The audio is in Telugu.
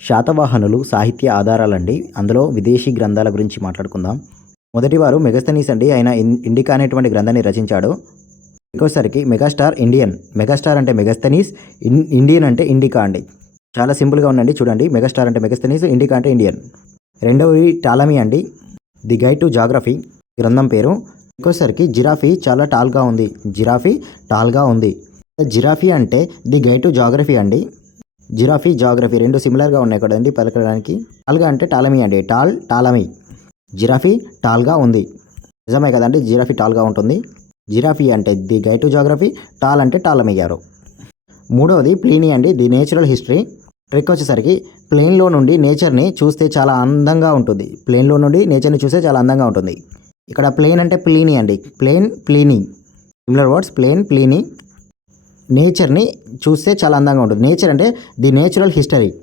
శాతవాహనులు సాహిత్య ఆధారాలండి. అందులో విదేశీ గ్రంథాల గురించి మాట్లాడుకుందాం. మొదటివారు మెగస్తనీస్ అండి. ఆయన ఇన్- ఇండికా అనేటువంటి గ్రంథాన్ని రచించాడు. ఇంకోసారికి మెగాస్టార్ ఇండియన్. మెగాస్టార్ అంటే మెగస్తనీస్ ఇన్ ఇండియన్ అంటే ఇండికా అండి. చాలా సింపుల్గా ఉండండి చూడండి. మెగాస్టార్ అంటే మెగస్తనీస్ ఇండికా అంటే ఇండియన్. రెండవది టాలమీ అండి. ది గైడ్ టు జాగ్రఫీ గ్రంథం పేరు. ఇంకోసరికి జిరాఫీ చాలా టాల్గా ఉంది. జిరాఫీ టాల్గా ఉంది. జిరాఫీ అంటే ది గైడ్ టు జాగ్రఫీ అండి. జిరాఫీ జాగ్రఫీ రెండు సిమిలర్గా ఉన్నాయి కదండి పలకడానికి. టాల్గా అంటే టాలమీ అండి. Tall Ptolemy. జిరాఫీ టాల్గా ఉంది. నిజమే కదండి జిరాఫీ టాల్గా ఉంటుంది. జిరాఫీ అంటే the guide to geography tall అంటే టాలమీ గారు. మూడవది ప్లీనీ అండి ది నేచురల్ హిస్టరీ. ట్రిక్ వచ్చేసరికి ప్లేన్లో నుండి నేచర్ని చూస్తే చాలా అందంగా ఉంటుంది. ప్లేన్లో నుండి నేచర్ని చూస్తే చాలా అందంగా ఉంటుంది. ఇక్కడ ప్లేన్ అంటే ప్లీనీ అండి. Plain Pliny. Similar words plain Pliny. నేచర్ని చూస్తే చాలా అందంగా ఉంటుంది. నేచర్ అంటే ది నేచురల్ హిస్టరీ.